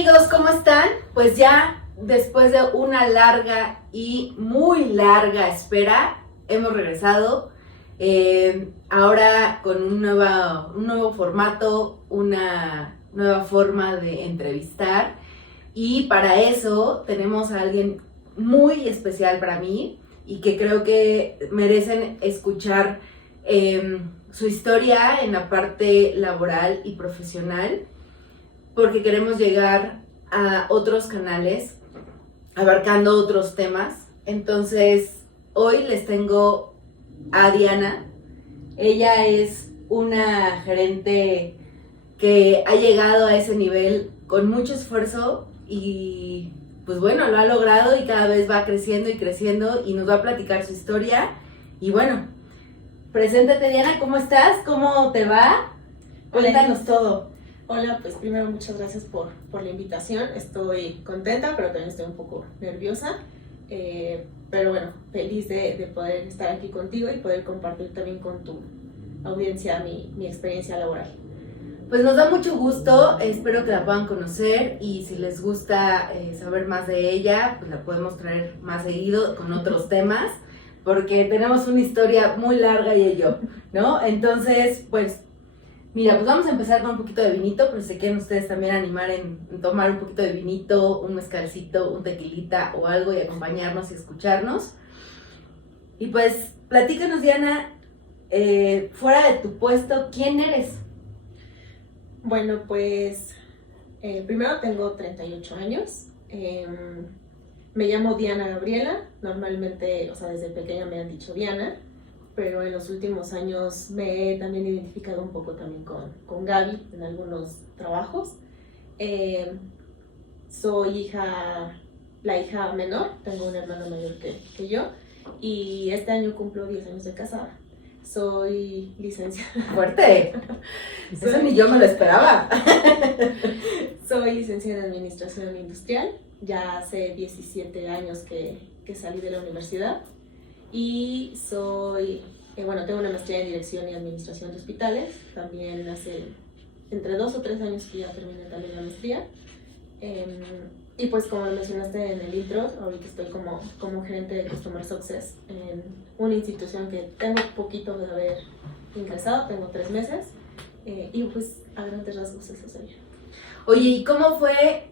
amigos, ¿cómo están? Pues ya después de una larga y muy larga espera, hemos regresado. Ahora con un nuevo formato, una nueva forma de entrevistar. Y para eso tenemos a alguien muy especial para mí y que creo que merecen escuchar su historia en la parte laboral y profesional, porque queremos llegar a otros canales abarcando otros temas. Entonces hoy les tengo a Diana. Ella es una gerente que ha llegado a ese nivel con mucho esfuerzo y pues bueno, lo ha logrado y cada vez va creciendo y creciendo y nos va a platicar su historia. Y bueno, preséntate, Diana, ¿cómo estás? ¿Cómo te va? Cuéntanos todo. Hola, pues primero muchas gracias por la invitación. Estoy contenta, pero también estoy un poco nerviosa. Pero bueno, feliz de poder estar aquí contigo y poder compartir también con tu audiencia mi experiencia laboral. Pues nos da mucho gusto, espero que la puedan conocer y si les gusta saber más de ella, pues la podemos traer más seguido con otros temas, porque tenemos una historia muy larga ella y yo, ¿no? Entonces, pues, mira, pues vamos a empezar con un poquito de vinito, pero si quieren ustedes también animar en tomar un poquito de vinito, un mezcalcito, un tequilita o algo y acompañarnos y escucharnos. Y pues, platícanos, Diana, fuera de tu puesto, ¿quién eres? Bueno, pues primero tengo 38 años. Me llamo Diana Gabriela. Normalmente, o sea, desde pequeña me han dicho Diana, pero en los últimos años me he también identificado un poco también con Gaby en algunos trabajos. Soy la hija menor, tengo un hermano mayor que yo, y este año cumplo 10 años de casada. Soy licenciada. ¡Fuerte! Eso ni yo me lo esperaba. Soy licenciada en Administración Industrial. Ya hace 17 años que salí de la universidad. Y tengo una maestría en Dirección y Administración de Hospitales. También hace entre 2 o 3 años que ya terminé también la maestría. Y pues como mencionaste en el intro, ahorita estoy como gerente de Customer Success en una institución que tengo poquito de haber ingresado, tengo 3 meses, y pues a grandes rasgos eso sería. Oye, ¿y cómo fue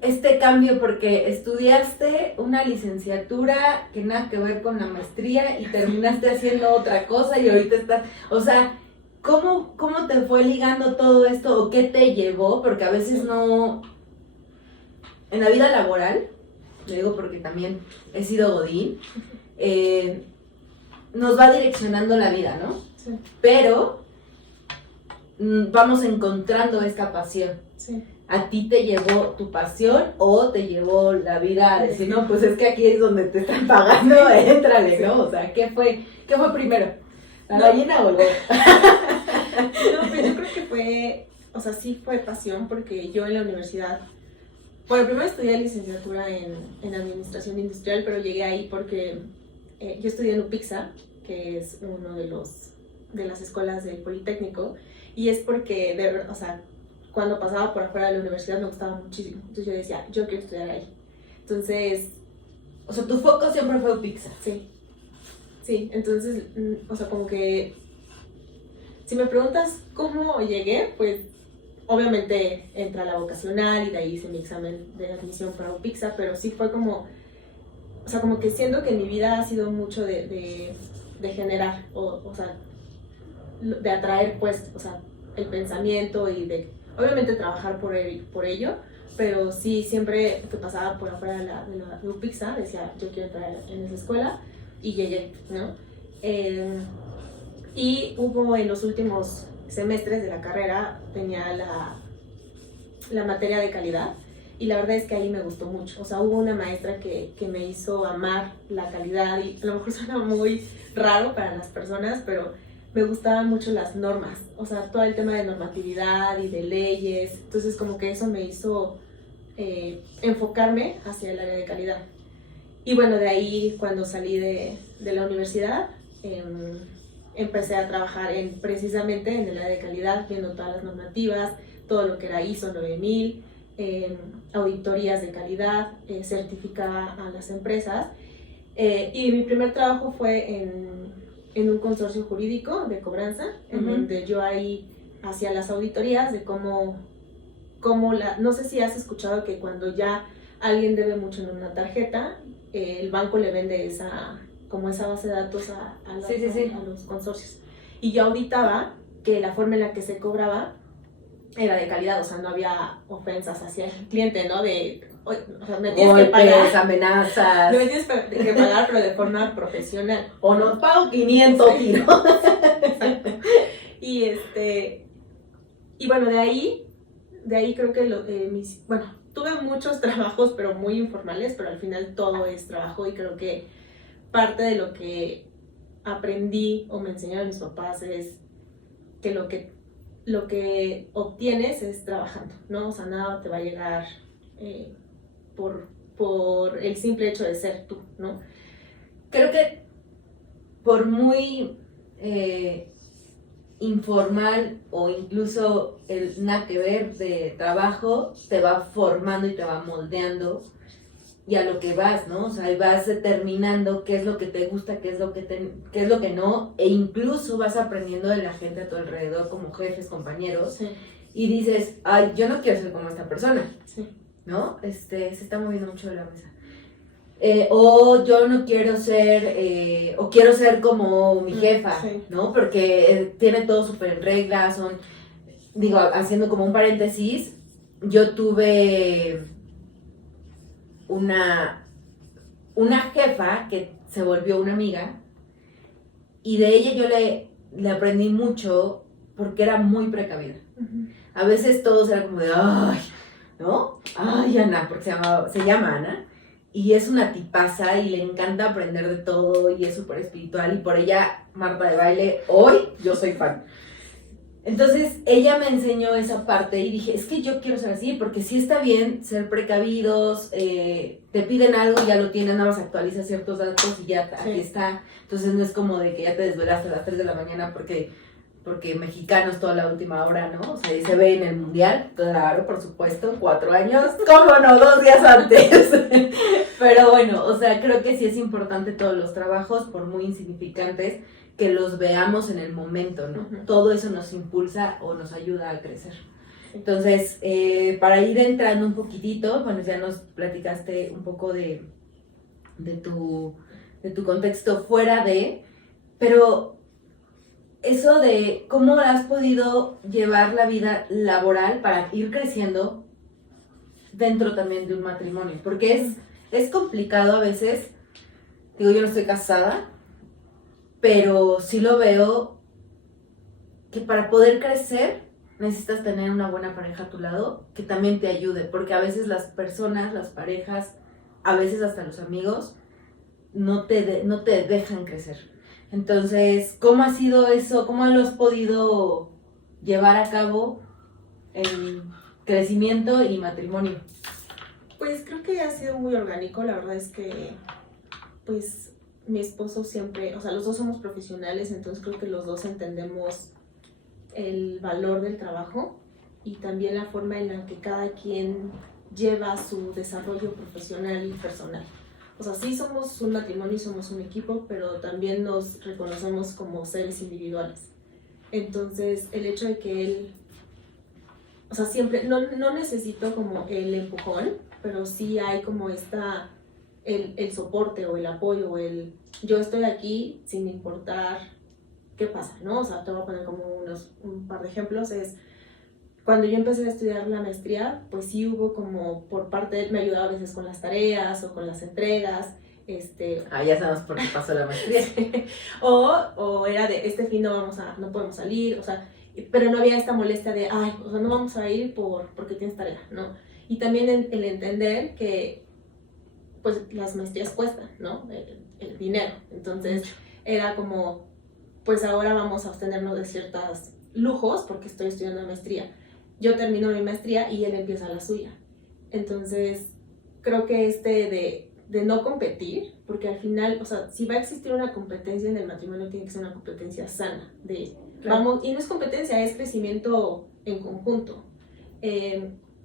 este cambio? Porque estudiaste una licenciatura que nada que ver con la maestría y terminaste haciendo otra cosa y ahorita estás, o sea, ¿cómo te fue ligando todo esto o qué te llevó? Porque a veces no... En la vida laboral, lo digo porque también he sido godín, nos va direccionando la vida, ¿no? Sí. Pero vamos encontrando esta pasión. Sí. ¿A ti te llevó tu pasión o te llevó la vida a decir, no, pues es que aquí es donde te están pagando, éntrale, ¿no? O sea, ¿qué fue primero? ¿La gallina o el huevo? No, pues yo creo que sí fue pasión, porque yo en la universidad... Bueno, primero estudié licenciatura en Administración Industrial, pero llegué ahí porque yo estudié en UPIXA, que es uno de las escuelas del Politécnico, y es porque, cuando pasaba por afuera de la universidad me gustaba muchísimo. Entonces yo decía, yo quiero estudiar ahí. Entonces... O sea, tu foco siempre fue UPIXA. Sí, entonces, como que... Si me preguntas cómo llegué, pues... Obviamente entra la vocacional y de ahí hice mi examen de admisión para UPIXA, pero sí fue como que siento que mi vida ha sido mucho de generar, de atraer pues, el pensamiento y de, obviamente trabajar por ello, pero sí siempre que pasaba por afuera de UPIXA decía, yo quiero entrar en esa escuela y llegué, ¿no? Y hubo en los últimos semestres de la carrera, tenía la materia de calidad y la verdad es que ahí me gustó mucho. O sea, hubo una maestra que me hizo amar la calidad y a lo mejor suena muy raro para las personas, pero me gustaban mucho las normas, o sea, todo el tema de normatividad y de leyes. Entonces como que eso me hizo enfocarme hacia el área de calidad. Y bueno, de ahí cuando salí de la universidad, empecé a trabajar precisamente en el área de calidad, viendo todas las normativas, todo lo que era ISO 9000, auditorías de calidad, certificaba a las empresas. Y mi primer trabajo fue en un consorcio jurídico de cobranza, en donde yo ahí hacía las auditorías de cómo no sé si has escuchado que cuando ya alguien debe mucho en una tarjeta, el banco le vende esa base de datos a los consorcios. Y yo auditaba que la forma en la que se cobraba era de calidad, o sea, no había ofensas hacia el cliente, ¿no? O sea, me tienes que pagar, amenazas. No me tienes que pagar, pero de forma profesional. O nos pago 500 tiros. Exacto. Y bueno, de ahí creo que tuve muchos trabajos, pero muy informales, pero al final todo es trabajo, y creo que parte de lo que aprendí o me enseñaron mis papás es que lo que obtienes es trabajando, ¿no? O sea, nada te va a llegar por el simple hecho de ser tú, ¿no? Creo que por muy informal o incluso el nada que ver de trabajo, te va formando y te va moldeando, y a lo que vas, ¿no? O sea, ahí vas determinando qué es lo que te gusta, qué es lo que no, e incluso vas aprendiendo de la gente a tu alrededor, como jefes, compañeros, Sí. Y dices, ay, yo no quiero ser como esta persona, Sí. ¿no? Se está moviendo mucho de la mesa. O yo no quiero ser, o quiero ser como mi jefa, Sí. ¿no? Porque tiene todo súper en regla, digo, haciendo como un paréntesis, yo tuve una jefa que se volvió una amiga, y de ella yo le aprendí mucho porque era muy precavida. Uh-huh. A veces todos era como de, ay, ¿no? Ay, Ana, porque se llama Ana, y es una tipaza y le encanta aprender de todo y es súper espiritual, y por ella, Marta de Baile, hoy yo soy fan. Entonces ella me enseñó esa parte y dije, es que yo quiero ser así, porque sí está bien ser precavidos, te piden algo y ya lo tienes, nada más actualizas ciertos datos y ya aquí está. Entonces no es como de que ya te desvelaste a las 3 de la mañana porque mexicanos toda la última hora, ¿no? O sea, y se ve en el mundial, claro, por supuesto, 4 años, ¿cómo no? 2 días antes. Pero bueno, o sea, creo que sí es importante todos los trabajos, por muy insignificantes, que los veamos en el momento, ¿no? Uh-huh. Todo eso nos impulsa o nos ayuda a crecer. Entonces, para ir entrando un poquitito, bueno, ya nos platicaste un poco de tu contexto fuera de, pero eso de cómo has podido llevar la vida laboral para ir creciendo dentro también de un matrimonio, porque es complicado a veces. Digo, yo no estoy casada, pero sí lo veo que para poder crecer necesitas tener una buena pareja a tu lado que también te ayude, porque a veces las personas, las parejas, a veces hasta los amigos no te dejan crecer. Entonces, ¿cómo ha sido eso? ¿Cómo lo has podido llevar a cabo en crecimiento y matrimonio? Pues creo que ha sido muy orgánico. La verdad es que, pues, mi esposo siempre, o sea, los dos somos profesionales, entonces creo que los dos entendemos el valor del trabajo y también la forma en la que cada quien lleva su desarrollo profesional y personal. O sea, sí somos un matrimonio y somos un equipo, pero también nos reconocemos como seres individuales. Entonces, el hecho de que él, o sea, siempre, no necesito como el empujón, pero sí hay como el soporte o el apoyo, o yo estoy aquí sin importar qué pasa, ¿no? O sea, te voy a poner como un par de ejemplos. Cuando yo empecé a estudiar la maestría, pues sí hubo como por parte de él, me ayudaba a veces con las tareas o con las entregas. Ya sabemos por qué pasó la maestría. o era de, este fin no podemos salir, o sea, pero no había esta molestia de, o sea, no vamos a ir porque tienes tarea, ¿no? Y también el entender que, pues, las maestrías cuestan, ¿no? El dinero. Entonces, era como, pues ahora vamos a abstenernos de ciertos lujos porque estoy estudiando maestría. Yo termino mi maestría y él empieza la suya. Entonces, creo que de no competir, porque al final, o sea, si va a existir una competencia en el matrimonio, tiene que ser una competencia sana. Claro. Y no es competencia, es crecimiento en conjunto.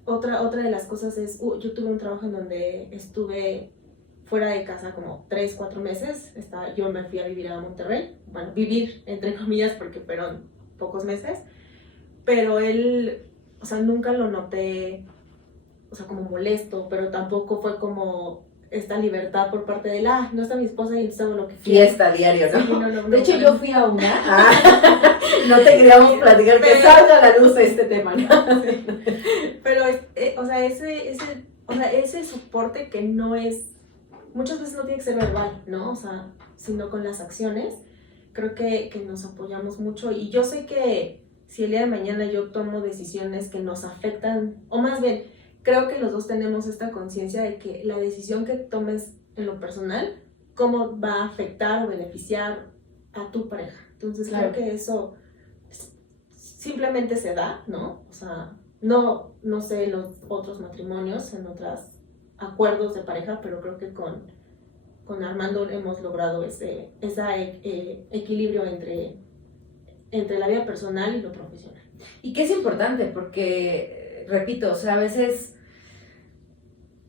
otra de las cosas es, yo tuve un trabajo en donde estuve fuera de casa como 3, 4 meses. Yo me fui a vivir a Monterrey, bueno, vivir entre comillas porque fueron pocos meses, pero él, o sea, nunca lo noté, o sea, como molesto, pero tampoco fue como esta libertad por parte de él, no está mi esposa y entonces hago lo que quiero. Fiesta diario, ¿no? Sí, no, de hecho, yo fui a una. No te queríamos platicar que salga a la luz este tema, ¿no? Sí. Pero, o sea, ese soporte que no es, muchas veces no tiene que ser verbal, ¿no? O sea, sino con las acciones, creo que nos apoyamos mucho. Y yo sé que si el día de mañana yo tomo decisiones que nos afectan, o más bien, creo que los dos tenemos esta conciencia de que la decisión que tomes en lo personal, cómo va a afectar o beneficiar a tu pareja. Entonces, claro, creo que eso simplemente se da, ¿no? O sea, no sé en los otros matrimonios, en otros acuerdos de pareja, pero creo que con Armando hemos logrado ese equilibrio entre la vida personal y lo profesional. Y que es importante porque, repito, o sea, a veces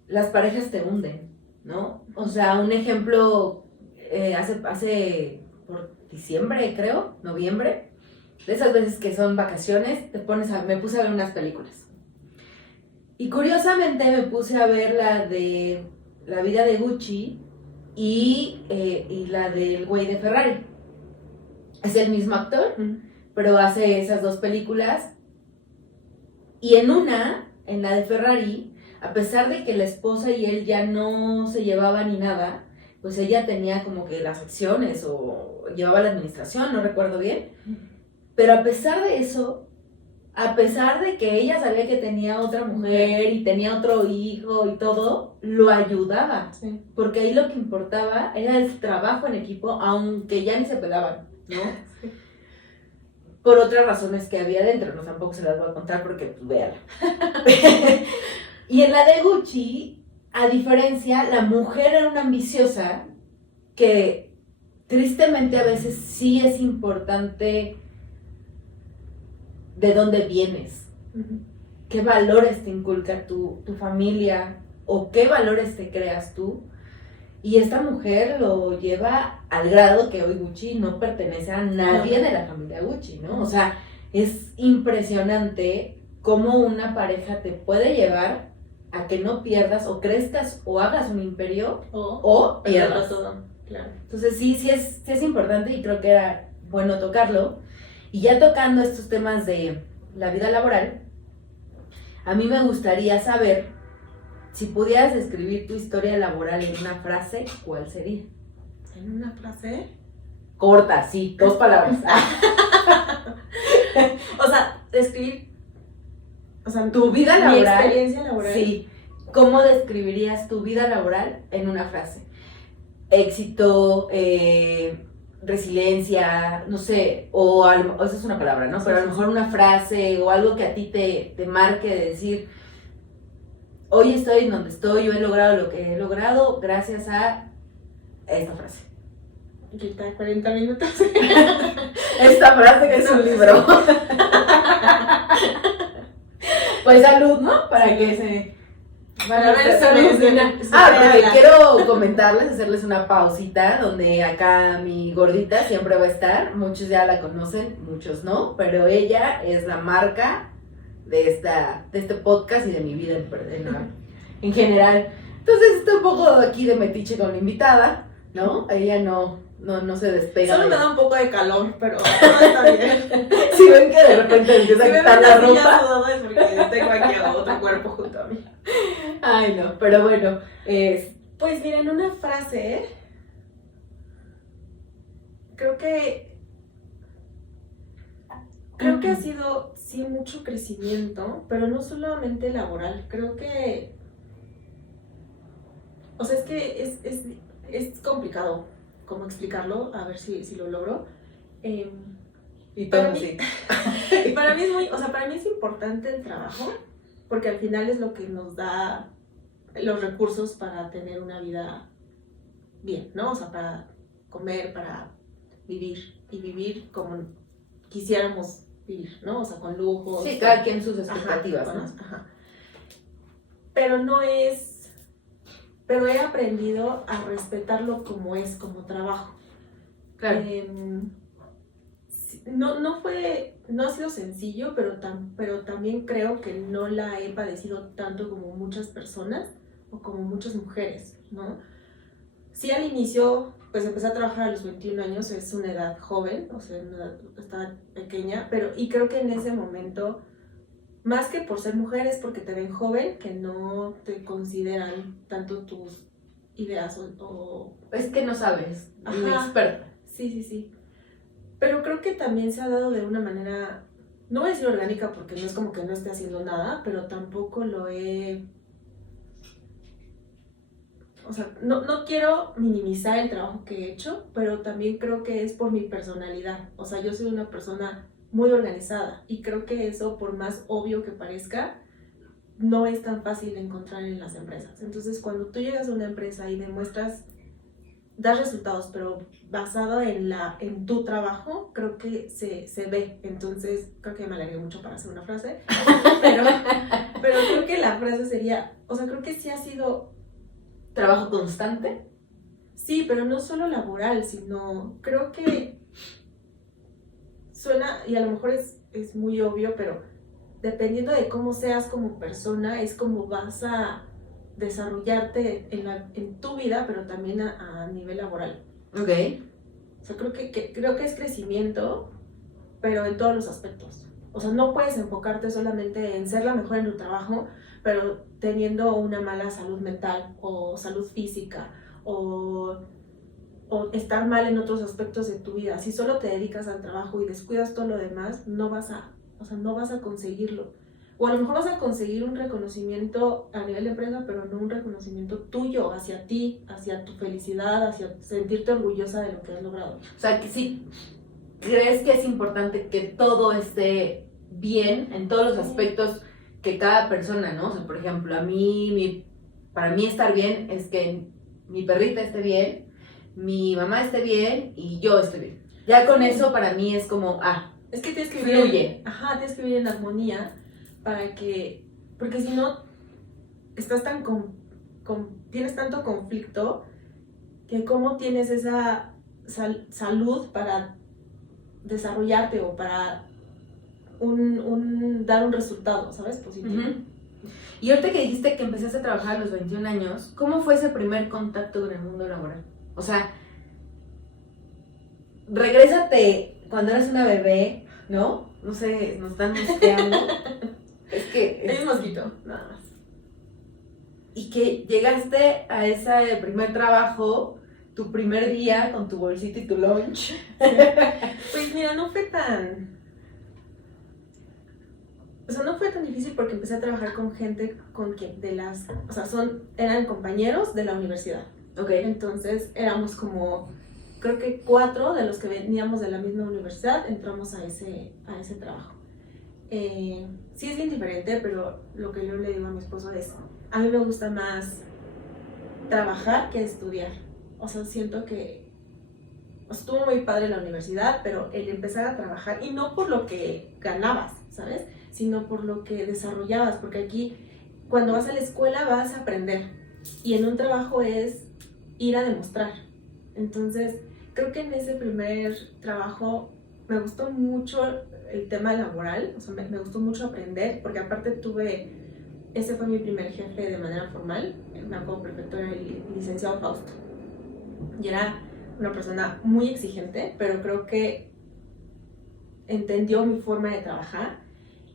las parejas te hunden, ¿no? O sea, un ejemplo, hace por diciembre, creo, noviembre, de esas veces que son vacaciones, me puse a ver unas películas. Y curiosamente me puse a ver la de La vida de Gucci y la del güey de Ferrari. Es el mismo actor, pero hace esas dos películas. Y en la de Ferrari, a pesar de que la esposa y él ya no se llevaban ni nada, pues ella tenía como que las acciones o llevaba la administración, no recuerdo bien. Pero a pesar de eso, a pesar de que ella sabía que tenía otra mujer y tenía otro hijo y todo, lo ayudaba. Sí. Porque ahí lo que importaba era el trabajo en equipo, aunque ya ni se pelaban, ¿no? Sí. Por otras razones que había dentro, no, tampoco se las voy a contar porque, pues, véala. Y en la de Gucci, a diferencia, la mujer era una ambiciosa que tristemente a veces sí es importante de dónde vienes, qué valores te inculca tu familia o qué valores te creas tú. Y esta mujer lo lleva al grado que hoy Gucci no pertenece a nadie de la familia Gucci, ¿no? O sea, es impresionante cómo una pareja te puede llevar a que no pierdas o crezcas o hagas un imperio o pierdas todo. Claro. Entonces sí es importante y creo que era bueno tocarlo. Y ya tocando estos temas de la vida laboral, a mí me gustaría saber si pudieras describir tu historia laboral en una frase, ¿cuál sería? ¿En una frase? Corta, sí, 2 palabras. O sea, describir, o sea, tu vida laboral. Mi experiencia laboral. Sí. ¿Cómo describirías tu vida laboral en una frase? Éxito, resiliencia, no sé, o esa es una palabra, ¿no? Pero a lo mejor una frase o algo que a ti te marque de decir, hoy estoy en donde estoy, yo he logrado lo que he logrado gracias a esta frase. Ahorita 40 minutos. Esta frase que es un libro. Pues salud, ¿no? Para que se... porque quiero comentarles, hacerles una pausita donde acá mi gordita siempre va a estar. Muchos ya la conocen, muchos no, pero ella es la marca de este podcast y de mi vida en general. Entonces estoy un poco aquí de metiche con la invitada, ¿no? Ella no se despega. Solo me da un poco de calor, pero no está bien. Si ven que de repente empieza a quitar la ropa. Es porque tengo aquí a otro cuerpo junto a mí. Ay, no, pero bueno. Pues mira, en una frase, creo que ha sido, sí, mucho crecimiento, pero no solamente laboral. Creo que, o sea, es que es complicado cómo explicarlo, a ver si lo logro. Y para mí, sí. Para mí es muy, o sea, para mí es importante el trabajo, porque al final es lo que nos da los recursos para tener una vida bien, ¿no? O sea, para comer, para vivir, y vivir como quisiéramos vivir, ¿no? O sea, con lujos. Sí, cada quien sus expectativas, ajá, ¿no? Ajá. pero no es, pero he aprendido a respetarlo como es, como trabajo. Claro. No ha sido sencillo, pero también creo que no la he padecido tanto como muchas personas o como muchas mujeres, ¿no? Sí, al inicio, pues empecé a trabajar a los 21 años, es una edad joven, o sea, una edad estaba pequeña, y creo que en ese momento, más que por ser mujer, es porque te ven joven, que no te consideran tanto tus ideas o... Es que no sabes, Ajá. inexperta. Sí. Pero creo que también se ha dado de una manera, no voy a decir orgánica porque no es como que no esté haciendo nada, pero tampoco lo he... O sea, no quiero minimizar el trabajo que he hecho, pero también creo que es por mi personalidad. O sea, yo soy una persona muy organizada y creo que eso, por más obvio que parezca, no es tan fácil de encontrar en las empresas. Entonces, cuando tú llegas a una empresa y demuestras, das resultados, pero basado en tu trabajo, creo que se ve. Entonces, creo que me alargué mucho para hacer una frase, pero creo que la frase sería, o sea, creo que sí ha sido... ¿Trabajo constante? Sí, pero no solo laboral, sino creo que suena, y a lo mejor es muy obvio, pero dependiendo de cómo seas como persona, es como vas a desarrollarte en tu vida, pero también a nivel laboral. Ok. O sea, creo que es crecimiento, pero en todos los aspectos. O sea, no puedes enfocarte solamente en ser la mejor en tu trabajo, pero teniendo una mala salud mental o salud física o estar mal en otros aspectos de tu vida. Si solo te dedicas al trabajo y descuidas todo lo demás, no vas a conseguirlo. O a lo mejor vas a conseguir un reconocimiento a nivel de empresa, pero no un reconocimiento tuyo hacia ti, hacia tu felicidad, hacia sentirte orgullosa de lo que has logrado. O sea, que sí, ¿crees que es importante que todo esté bien en todos los aspectos que cada persona, ¿no? O sea, por ejemplo, para mí estar bien es que mi perrita esté bien, mi mamá esté bien y yo esté bien. Ya con eso para mí es como, es que tienes que fluye. Tienes que vivir en armonía porque si no, estás tienes tanto conflicto que cómo tienes esa salud para desarrollarte o para dar un resultado, ¿sabes? Positivo. Uh-huh. Y ahorita que dijiste que empezaste a trabajar a los 21 años, ¿cómo fue ese primer contacto con el mundo laboral? O sea, regrésate cuando eras una bebé, ¿no? No sé, nos están mosqueando. Es que... Hay un mosquito, nada más. Y que llegaste a ese primer trabajo, tu primer día con tu bolsita y tu lunch. Pues mira, no fue tan difícil porque empecé a trabajar con gente eran compañeros de la universidad. Ok. Entonces éramos como, creo que 4 de los que veníamos de la misma universidad entramos a ese trabajo. Sí es bien diferente, pero lo que yo le digo a mi esposo es, a mí me gusta más trabajar que estudiar. O sea, siento que estuvo muy padre la universidad, pero el empezar a trabajar, y no por lo que ganabas, ¿sabes? Sino por lo que desarrollabas, porque aquí cuando vas a la escuela vas a aprender y en un trabajo es ir a demostrar. Entonces creo que en ese primer trabajo me gustó mucho el tema laboral, o sea, me gustó mucho aprender, porque aparte ese fue mi primer jefe de manera formal, me acuerdo perfecto, era el licenciado Fausto, y era una persona muy exigente, pero creo que entendió mi forma de trabajar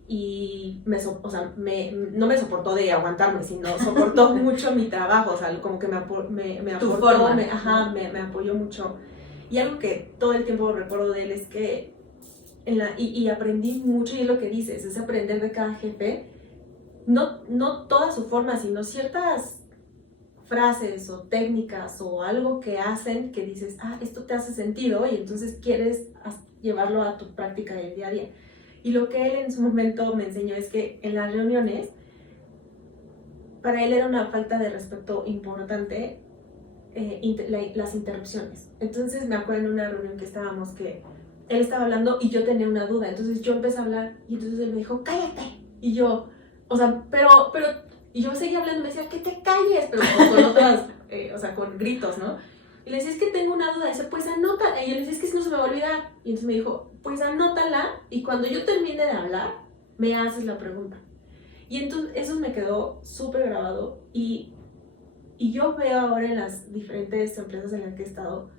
y no me soportó de aguantarme, sino soportó mucho mi trabajo, o sea, como que me aportó, me apoyó mucho. Y algo que todo el tiempo recuerdo de él es que, y aprendí mucho, y es lo que dices, es aprender de cada jefe, no toda su forma, sino ciertas frases o técnicas o algo que hacen que dices, esto te hace sentido, y entonces quieres llevarlo a tu práctica del día a día. Y lo que él en su momento me enseñó es que en las reuniones, para él era una falta de respeto importante las interrupciones. Entonces me acuerdo en una reunión que estábamos, que él estaba hablando y yo tenía una duda, entonces yo empecé a hablar y entonces él me dijo, cállate. Y yo, o sea, pero Y yo seguía hablando y me decía, que te calles, pero como con otras, o sea, con gritos, ¿no? Y le decía, es que tengo una duda. Y dice, pues anótala. Y yo le decía, es que si no se me va a olvidar. Y entonces me dijo, pues anótala y cuando yo termine de hablar, me haces la pregunta. Y entonces eso me quedó súper grabado. Y yo veo ahora en las diferentes empresas en las que he estado,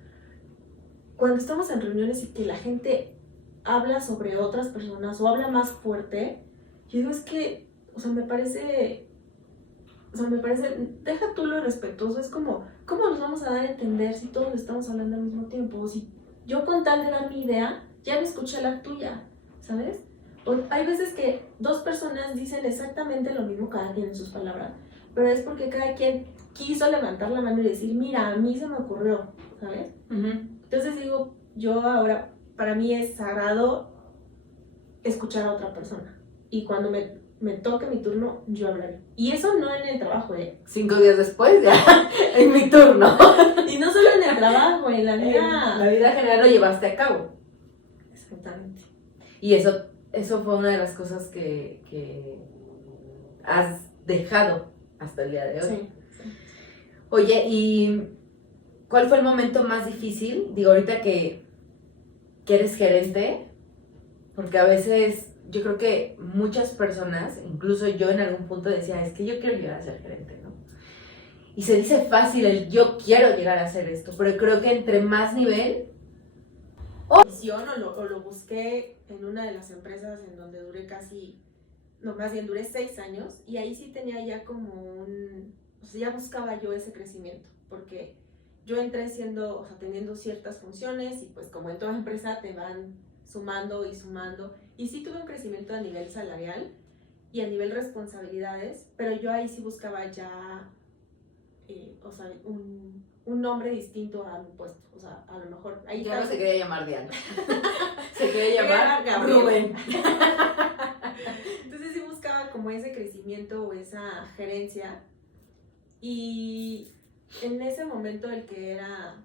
cuando estamos en reuniones y que la gente habla sobre otras personas o habla más fuerte, yo digo, es que, o sea, me parece, deja tú lo respetuoso, es como, ¿cómo nos vamos a dar a entender si todos estamos hablando al mismo tiempo? O si yo con tal de dar mi idea, ya me escuché la tuya, ¿sabes? O hay veces que dos personas dicen exactamente lo mismo, cada quien en sus palabras, pero es porque cada quien quiso levantar la mano y decir, mira, a mí se me ocurrió, ¿sabes? Entonces digo, yo ahora, para mí es sagrado escuchar a otra persona. Y cuando me toque mi turno, yo hablaré. Y eso no en el trabajo, 5 días después, ya, en mi turno. Y no solo en el trabajo, en la vida. En la vida general lo llevaste a cabo. Exactamente. Y eso fue una de las cosas que has dejado hasta el día de hoy. Sí. Oye, ¿y cuál fue el momento más difícil? Digo, ahorita que eres gerente, porque a veces yo creo que muchas personas, incluso yo en algún punto decía, es que yo quiero llegar a ser gerente, ¿no? Y se dice fácil el yo quiero llegar a hacer esto, pero creo que entre más nivel... Visión o lo busqué en una de las empresas en donde duré más bien duré 6 años y ahí sí tenía ya como o sea, ya buscaba yo ese crecimiento, porque yo entré teniendo ciertas funciones y pues como en toda empresa te van sumando y sí tuve un crecimiento a nivel salarial y a nivel responsabilidades, pero yo ahí sí buscaba ya, o sea, un nombre distinto a mi puesto, o sea, a lo mejor ahí ya no se quería llamar Diana, se quería llamar Rubén. Entonces sí buscaba como ese crecimiento o esa gerencia y en ese momento el que era,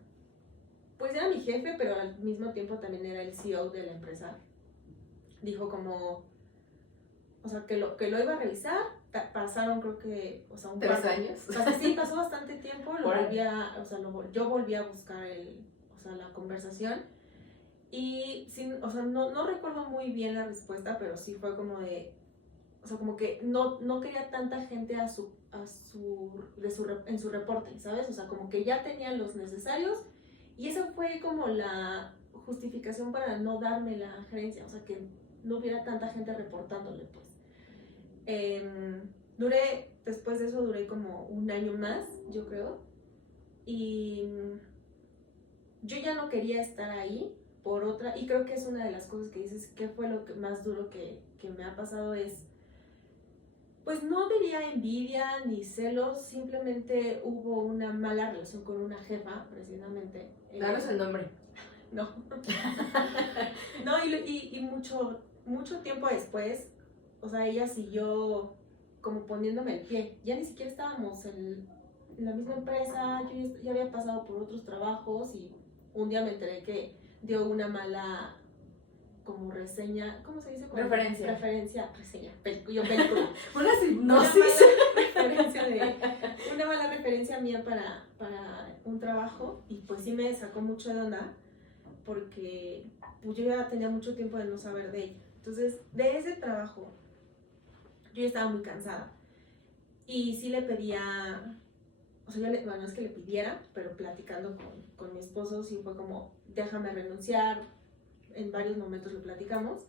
pues era mi jefe, pero al mismo tiempo también era el CEO de la empresa, dijo como, o sea, que lo iba a revisar. Pasaron creo que, o sea, 3 años. O sea, sí, pasó bastante tiempo, yo volví a buscar la conversación y o sea, no recuerdo muy bien la respuesta, pero sí fue como de, o sea, como que no quería tanta gente en su reporte, ¿sabes? O sea, como que ya tenían los necesarios y esa fue como la justificación para no darme la gerencia, o sea, que no hubiera tanta gente reportándole, pues. Después de eso duré como 1 año más, yo creo, y yo ya no quería estar ahí por otra, y creo que es una de las cosas que dices, ¿qué fue lo que más duro que me ha pasado? Es, pues no diría envidia ni celos, simplemente hubo una mala relación con una jefa, precisamente. Danos el nombre. No. No, y mucho tiempo después, o sea, ella siguió como poniéndome el pie. Ya ni siquiera estábamos en la misma empresa, yo ya había pasado por otros trabajos y un día me enteré que dio una mala como reseña, ¿cómo se dice? Referencia. Reseña, película. Una hipnosis. Una mala referencia mía para un trabajo y pues sí me sacó mucho de onda porque pues yo ya tenía mucho tiempo de no saber de ella. Entonces, de ese trabajo, yo ya estaba muy cansada y sí le pedía, o sea, bueno, es que le pidiera, pero platicando con mi esposo sí fue como, déjame renunciar, en varios momentos lo platicamos,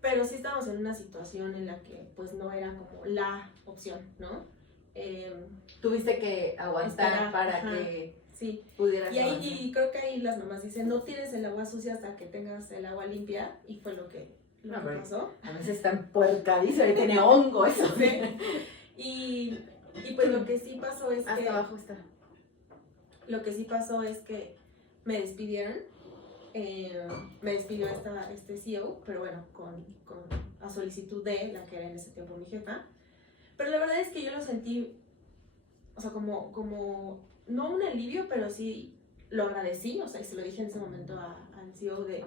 pero sí estábamos en una situación en la que pues no era como la opción, ¿no? Tuviste que aguantar para ajá, que sí. pudieras Y creo que ahí las mamás dicen, no tires el agua sucia hasta que tengas el agua limpia, y fue lo que pasó. A veces está empuercadizo y tiene hongo eso. Sí. Y pues lo que sí pasó es hasta abajo está. Lo que sí pasó es que me despidieron. Me despidió este CEO, pero bueno, a solicitud de la que era en ese tiempo mi jefa. Pero la verdad es que yo lo sentí, o sea, como no un alivio, pero sí lo agradecí, o sea, y se lo dije en ese momento al CEO de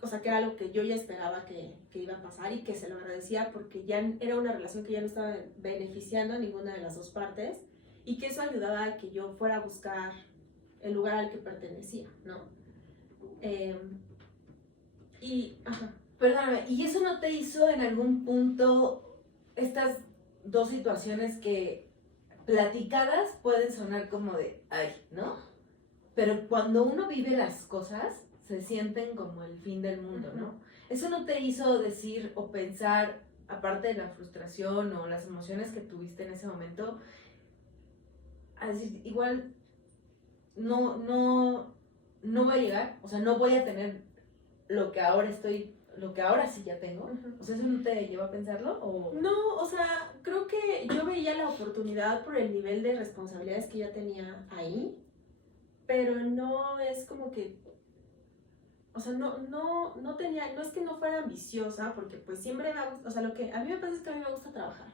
o sea, que era algo que yo ya esperaba que iba a pasar y que se lo agradecía porque ya era una relación que ya no estaba beneficiando a ninguna de las dos partes y que eso ayudaba a que yo fuera a buscar el lugar al que pertenecía, ¿no? Ajá. Perdóname, ¿y eso no te hizo en algún punto estas dos situaciones que platicadas pueden sonar como de, ay, ¿no? Pero cuando uno vive las cosas, se sienten como el fin del mundo, ¿no? ¿Eso no te hizo decir o pensar, aparte de la frustración o las emociones que tuviste en ese momento, a decir, igual no va a llegar, o sea, no voy a tener lo que ahora sí ya tengo? O sea, ¿eso no te llevó a pensarlo? ¿O? No, o sea, creo que yo veía la oportunidad por el nivel de responsabilidades que ya tenía ahí, pero no es como que, o sea, no tenía, no es que no fuera ambiciosa, porque pues siempre me gusta, o sea, lo que a mí me pasa es que a mí me gusta trabajar,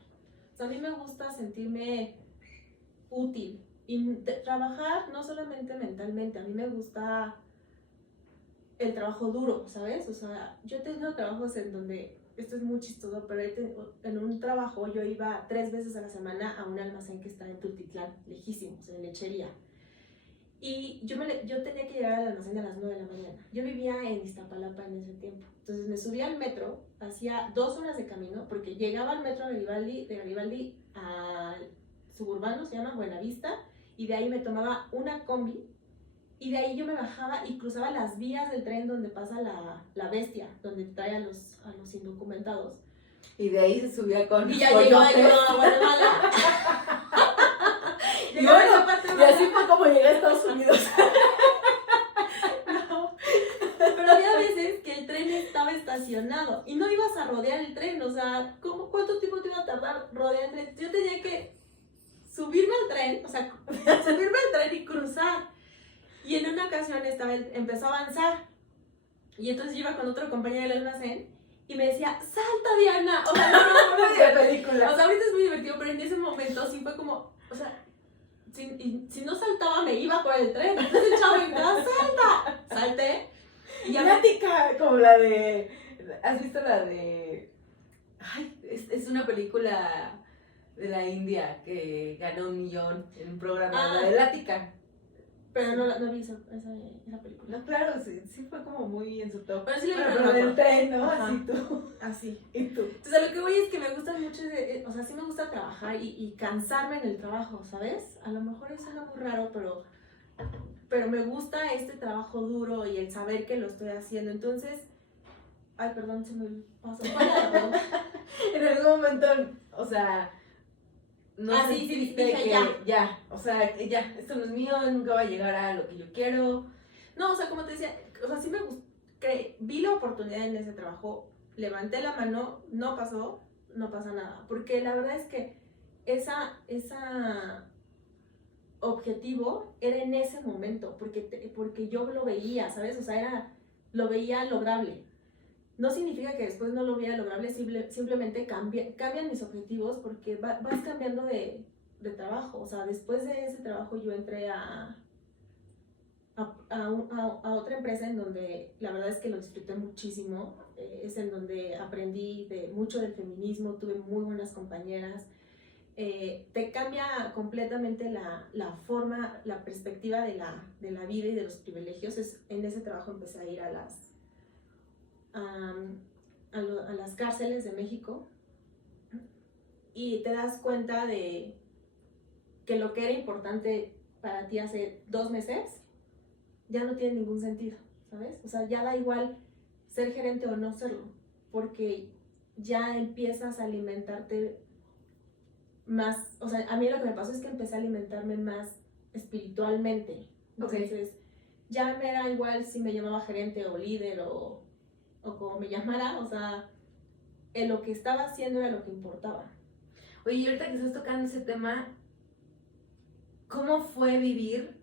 o sea, a mí me gusta sentirme útil y trabajar no solamente mentalmente, a mí me gusta el trabajo duro, ¿sabes? O sea, yo he tenido trabajos en donde, esto es muy chistoso, pero en un trabajo yo iba 3 veces a la semana a un almacén que está en Tultitlán, lejísimos, en lechería. Y yo tenía que llegar al almacén a las 9 de la mañana. Yo vivía en Iztapalapa en ese tiempo. Entonces me subía al metro, hacía 2 horas de camino, porque llegaba al metro de Garibaldi al suburbano, se llama Buenavista, y de ahí me tomaba una combi. Y de ahí yo me bajaba y cruzaba las vías del tren donde pasa la bestia, donde trae a los indocumentados. Y de ahí se subía con y ya llegaba yo a Guatemala. Y bueno, y así fue como llegué a Estados Unidos. No, pero había veces que el tren estaba estacionado y no ibas a rodear el tren, o sea, ¿cuánto tiempo te iba a tardar rodear el tren? Yo tenía que subirme al tren, o sea, subirme al tren y cruzar. Y en una ocasión empezó a avanzar. Y entonces yo iba con otro compañero del almacén y me decía, ¡salta, Diana! O sea, no de película. O sea, ahorita es muy divertido, pero en ese momento sí fue como, o sea, si no saltaba me iba por el tren. Entonces el chavo gritaba, ¡salta! Salté. Y ya Plática, como la de, ¿has visto la de, ay, es una película de la India que ganó 1 millón en un programa, la de Lática? Pero no vi esa película. No, claro, sí fue como muy en su top. Pero sí le vi, pero del tren, ¿no? Ajá. Así tú. Así. Y tú. Entonces, a lo que voy es que me gusta mucho, o sea, sí me gusta trabajar y cansarme en el trabajo, ¿sabes? A lo mejor es algo muy raro, pero me gusta este trabajo duro y el saber que lo estoy haciendo. Entonces, ay, perdón, se me pasó. En algún momento, o sea, no sé sí, si dije que ya, o sea, ya, esto no es mío, nunca va a llegar a lo que yo quiero. No, o sea, como te decía, o sea, sí me gustó, vi la oportunidad en ese trabajo, levanté la mano, no pasó, no pasa nada, porque la verdad es que esa objetivo era en ese momento, porque yo lo veía, ¿sabes? O sea, lo veía lograble. No significa que después no lo viera lograble, simplemente cambian mis objetivos porque vas cambiando de trabajo. O sea, después de ese trabajo yo entré a otra empresa en donde la verdad es que lo disfruté muchísimo. Es en donde aprendí mucho del feminismo, tuve muy buenas compañeras. Te cambia completamente la forma, la perspectiva de la vida y de los privilegios. En ese trabajo empecé a ir a las cárceles de México y te das cuenta de que lo que era importante para ti hace 2 meses ya no tiene ningún sentido, ¿sabes? O sea, ya da igual ser gerente o no serlo, porque ya empiezas a alimentarte más, o sea, a mí lo que me pasó es que empecé a alimentarme más espiritualmente. Entonces, ya me era igual si me llamaba gerente o líder o como me llamara, o sea, en lo que estaba haciendo era lo que importaba. Oye, y ahorita que estás tocando ese tema, ¿cómo fue vivir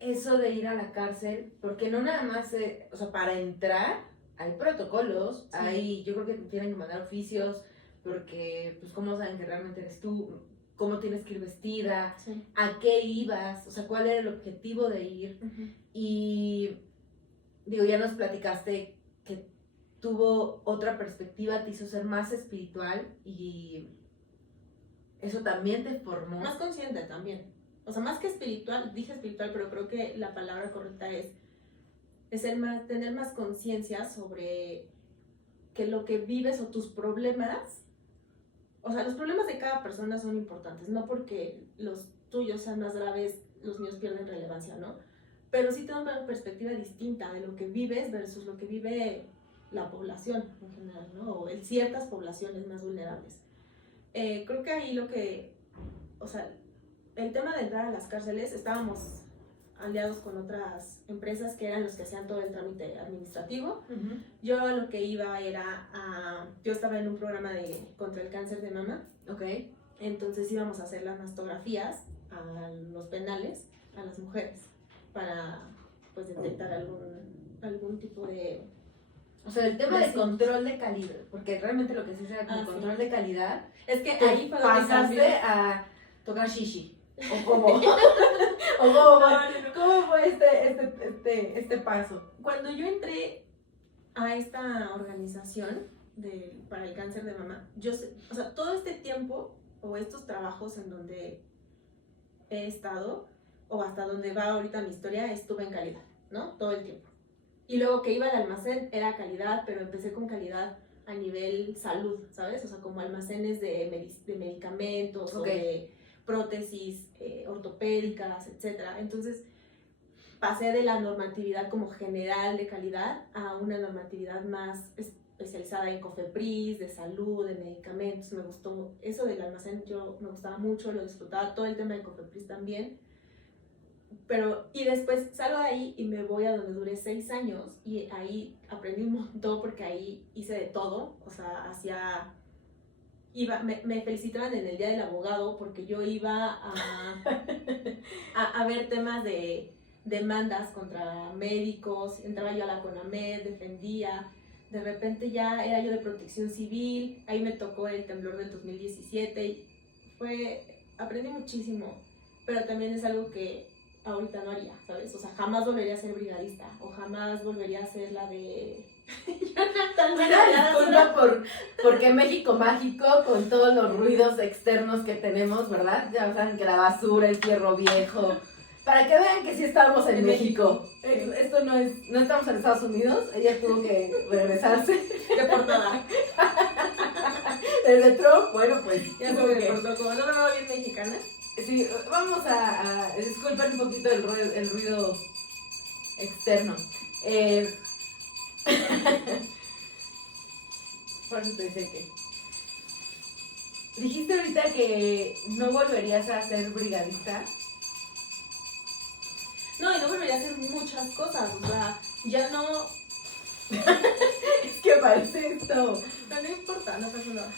eso de ir a la cárcel? Porque no nada más, o sea, para entrar hay protocolos, sí. Yo creo que te tienen que mandar oficios, porque pues cómo saben que realmente eres tú, cómo tienes que ir vestida, sí. A qué ibas, o sea, cuál era el objetivo de ir. Y digo, ya nos platicaste que tuvo otra perspectiva, te hizo ser más espiritual y eso también te formó. Más consciente también. O sea, más que espiritual, dije espiritual, pero creo que la palabra correcta es tener más conciencia sobre que lo que vives o tus problemas, o sea, los problemas de cada persona son importantes, no porque los tuyos sean más graves, los míos pierden relevancia, ¿no? Pero sí te da una perspectiva distinta de lo que vives versus lo que vive la población en general, ¿no? O en ciertas poblaciones más vulnerables. Creo que ahí o sea, el tema de entrar a las cárceles, estábamos aliados con otras empresas que eran los que hacían todo el trámite administrativo. Yo lo que iba yo estaba en un programa contra el cáncer de mama. Ok. Entonces íbamos a hacer las mastografías a los penales, a las mujeres, para pues detectar algún tipo de... O sea, el tema de control de calidad, porque realmente lo que se era como control de calidad, es que ahí fue donde pasaste a tocar shishi. ¿O cómo? ¿Cómo fue este paso? Cuando yo entré a esta organización para el cáncer de mama, o sea, todo este tiempo o estos trabajos en donde he estado, o hasta donde va ahorita mi historia, estuve en calidad, ¿no? Todo el tiempo. Y luego que iba al almacén era calidad, pero empecé con calidad a nivel salud, ¿sabes? O sea, como almacenes de medicamentos, okay, o de prótesis ortopédicas, etc. Entonces, pasé de la normatividad como general de calidad a una normatividad más especializada en COFEPRIS, de salud, de medicamentos. Me gustó eso del almacén, me gustaba mucho, lo disfrutaba, todo el tema de COFEPRIS también. Y después salgo de ahí y me voy a donde duré 6 años y ahí aprendí un montón porque ahí hice de todo, o sea, me felicitaban en el Día del Abogado porque yo iba a ver temas de demandas contra médicos, entraba yo a la CONAMED, defendía, de repente ya era yo de protección civil, ahí me tocó el temblor del 2017, aprendí muchísimo, pero también es algo que ahorita no haría, ¿sabes? O sea, jamás volvería a ser brigadista, o jamás volvería a ser la de... Disculpa porque México mágico, con todos los ruidos externos que tenemos, ¿verdad? Ya saben que la basura, el fierro viejo, para que vean que sí estamos en México. Esto no estamos en Estados Unidos, ella tuvo que regresarse. Deportada. Desde Trump, bueno, pues... Ya se me deportó, como no me veo bien mexicana. Sí, vamos a disculpen un poquito el ruido externo. Por eso te decía que... Dijiste ahorita que no volverías a ser brigadista. No, y no volvería a hacer muchas cosas, o sea, ya no... Es que parece esto. Pero no importa, no pasa nada.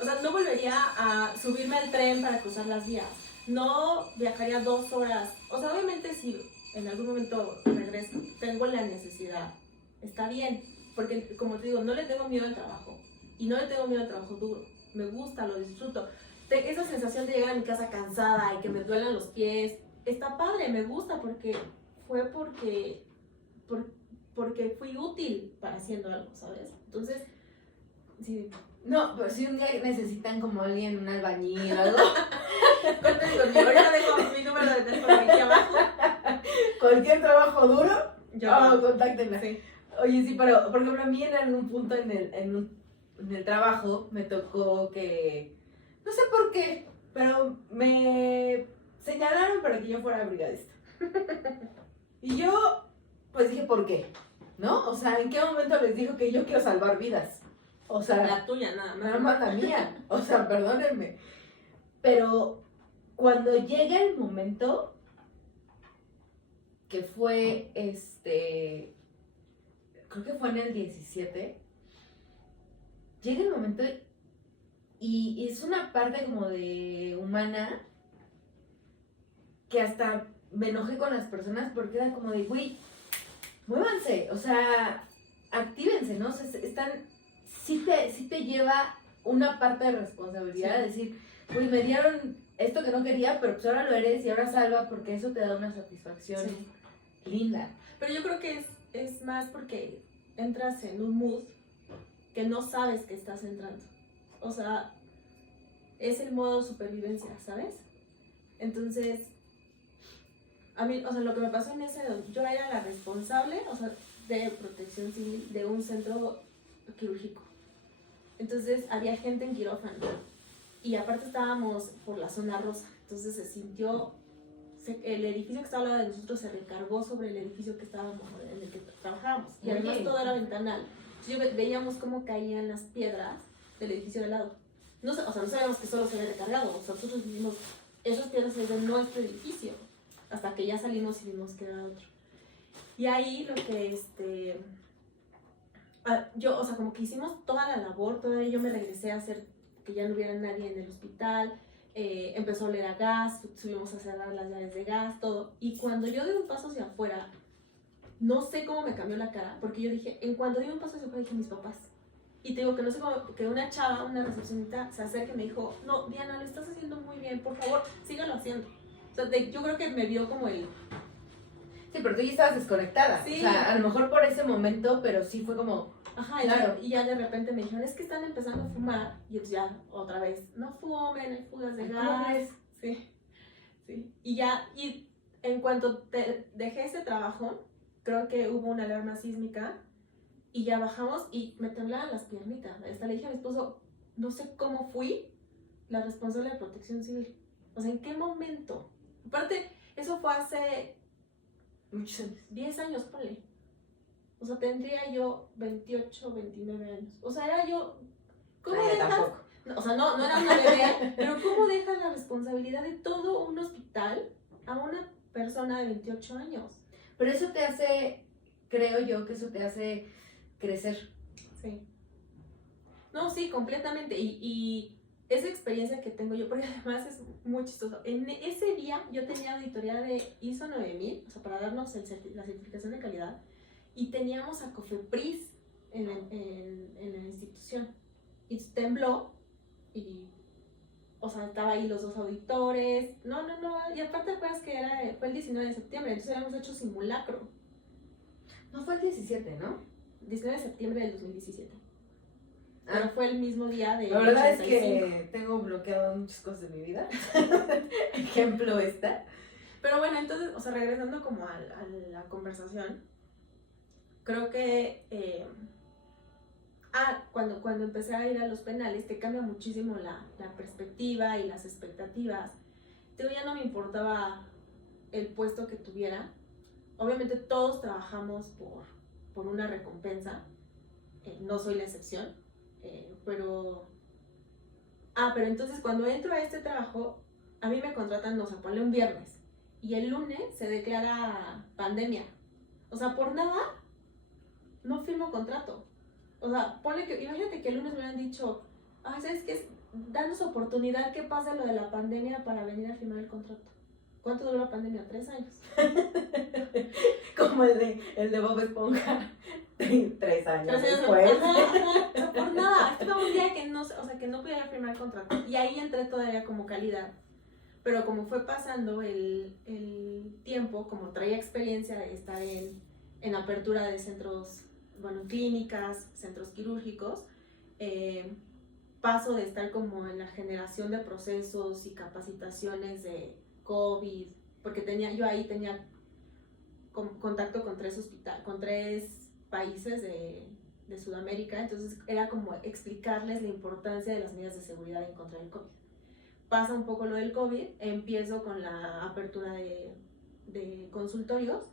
O sea, no volvería a subirme al tren para cruzar las vías. No viajaría 2 horas. O sea, obviamente si en algún momento regreso, tengo la necesidad, está bien. Porque, como te digo, no le tengo miedo al trabajo. Y no le tengo miedo al trabajo duro. Me gusta, lo disfruto. Esa sensación de llegar a mi casa cansada y que me duelan los pies, está padre, me gusta porque fui útil para haciendo algo, ¿sabes? Entonces, sí. No, pero si un día necesitan como alguien, un albañil o algo. Cuenten conmigo, ahorita dejo mi número de teléfono aquí abajo. Cualquier trabajo duro, contáctenla. Sí. Oye, sí, pero por ejemplo a mí en algún punto en el trabajo me tocó que, no sé por qué, pero me señalaron para que yo fuera brigadista. Y yo, pues dije, ¿por qué? ¿No? O sea, ¿en qué momento les dijo que yo quiero salvar vidas? O sea, la tuya nada más la mía. O sea, perdónenme. Pero cuando llega el momento que fue creo que fue en el 17, llega el momento y es una parte como de humana que hasta me enojé con las personas porque era como de, güey, muévanse, o sea, actívense, ¿no? O sea, sí te lleva una parte de responsabilidad, sí. De decir, güey, me dieron esto que no quería, pero pues ahora lo eres y ahora salva porque eso te da una satisfacción linda. Pero yo creo que es más porque entras en un mood que no sabes que estás entrando. O sea, es el modo supervivencia, ¿sabes? Entonces, a mí, o sea, lo que me pasó en ese, yo era la responsable, o sea, de protección civil de un centro quirúrgico. Entonces, había gente en quirófano. Y aparte estábamos por la zona rosa. Entonces se sintió, el edificio que estaba al lado de nosotros se recargó sobre el edificio que estábamos, en el que trabajábamos. Y además todo era ventanal. Entonces veíamos cómo caían las piedras del edificio de al lado. No, o sea, no sabíamos que solo se había recargado. O sea, nosotros vimos, esas piedras es de nuestro edificio. Hasta que ya salimos y vimos que era otro. Y ahí lo que yo, o sea, como que hicimos toda la labor, todavía yo me regresé a hacer que ya no hubiera nadie en el hospital, empezó a oler a gas, subimos a cerrar las llaves de gas, todo. Y cuando yo di un paso hacia afuera, no sé cómo me cambió la cara, porque yo dije, en cuando di un paso hacia afuera dije mis papás. Y te digo que no sé cómo, que una chava, una recepcionista, se acerca y me dijo, no, Diana, lo estás haciendo muy bien, por favor, sígalo haciendo. O sea, yo creo que me vio como el... Sí, pero tú ya estabas desconectada. Sí. O sea, a lo mejor por ese momento, pero sí fue como... Ajá, claro. Y ya de repente me dijeron, es que están empezando a fumar. Y entonces ya, otra vez, no fumen, hay fugas de gas. Sí, sí. Y ya, y en cuanto dejé ese trabajo, creo que hubo una alarma sísmica y ya bajamos y me temblaban las piernitas. Hasta le dije a mi esposo, no sé cómo fui la responsable de protección civil. O sea, ¿en qué momento? Aparte, eso fue hace Muchos años. 10 años, ponle. O sea, tendría yo 28, 29 años. O sea, era yo... ¿Cómo dejas? Tampoco. O sea, no era una bebé, pero ¿cómo dejas la responsabilidad de todo un hospital a una persona de 28 años? Pero eso te hace, creo yo, que eso te hace crecer. Sí. No, sí, completamente. Y esa experiencia que tengo yo, porque además es muy chistoso. En ese día yo tenía auditoría de ISO 9000, o sea, para darnos la certificación de calidad, y teníamos a COFEPRIS en la institución. Y tembló, y, o sea, estaba ahí los dos auditores. No, y aparte, ¿te que fue el 19 de septiembre? Entonces habíamos hecho simulacro. No fue el 17, ¿no? 19 de septiembre del 2017. Pero fue el mismo día de... La verdad 85. Es que tengo bloqueado muchas cosas de mi vida. Ejemplo esta. Pero bueno, entonces, o sea, regresando como a la conversación, creo que cuando empecé a ir a los penales te cambia muchísimo la perspectiva y las expectativas. Ya no me importaba el puesto que tuviera. Obviamente todos trabajamos por una recompensa. No soy la excepción. Pero entonces cuando entro a este trabajo, a mí me contratan, no sé, ponle un viernes. Y el lunes se declara pandemia. O sea, por nada no firmo contrato. O sea, imagínate que el lunes me hubieran dicho, ¿sabes qué? Danos oportunidad que pase lo de la pandemia para venir a firmar el contrato. ¿Cuánto duró la pandemia? 3 años. Como el de Bob Esponja. 3 años después. Ajá. Por nada. Estaba un día que no podía firmar el contrato. Y ahí entré todavía como calidad. Pero como fue pasando el tiempo, como traía experiencia de estar en apertura de centros, bueno, clínicas, centros quirúrgicos, paso de estar como en la generación de procesos y capacitaciones de COVID, porque yo ahí tenía contacto con 3 países de Sudamérica, entonces era como explicarles la importancia de las medidas de seguridad en contra del COVID. Pasa un poco lo del COVID, empiezo con la apertura de consultorios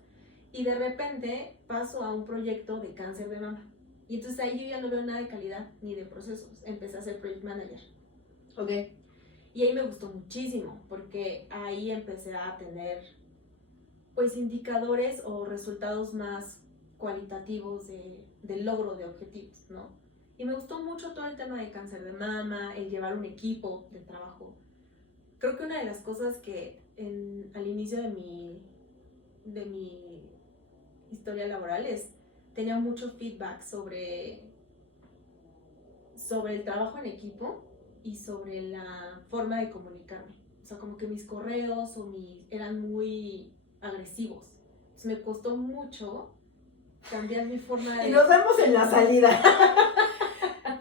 y de repente paso a un proyecto de cáncer de mama. Y entonces ahí yo ya no veo nada de calidad ni de procesos, empecé a ser project manager. Ok. Y ahí me gustó muchísimo porque ahí empecé a tener pues indicadores o resultados más cualitativos del logro de objetivos, ¿no? Y me gustó mucho todo el tema de cáncer de mama, el llevar un equipo de trabajo. Creo que una de las cosas que al inicio de mi historia laboral tenía mucho feedback sobre el trabajo en equipo y sobre la forma de comunicarme. O sea, como que mis correos eran muy agresivos. Entonces me costó mucho cambiar mi forma de... Y nos vemos en la salida.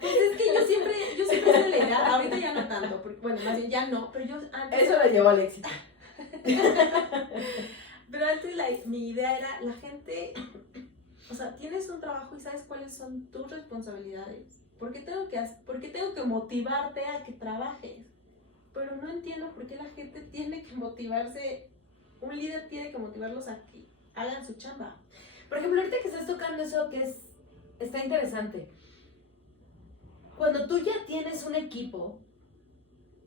Pues es que yo siempre hice la idea, ahorita ya no tanto, porque, bueno, más bien ya no, pero yo antes... Eso lo llevó al éxito. Pero antes mi idea era, la gente, o sea, tienes un trabajo y sabes cuáles son tus responsabilidades. ¿Por qué tengo que motivarte a que trabajes? Pero no entiendo por qué la gente tiene que motivarse, un líder tiene que motivarlos a que hagan su chamba. Por ejemplo, ahorita que estás tocando eso está interesante. Cuando tú ya tienes un equipo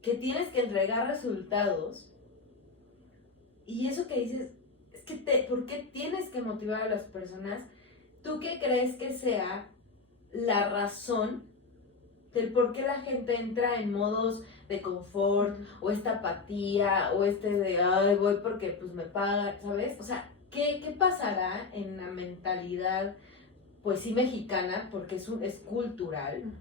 que tienes que entregar resultados, y eso que dices, es que ¿por qué tienes que motivar a las personas? ¿Tú qué crees que sea la razón del por qué la gente entra en modos de confort, o esta apatía, o de, ay, voy porque pues me pagan, ¿sabes? O sea, ¿qué pasará en la mentalidad, pues sí, mexicana, porque es cultural?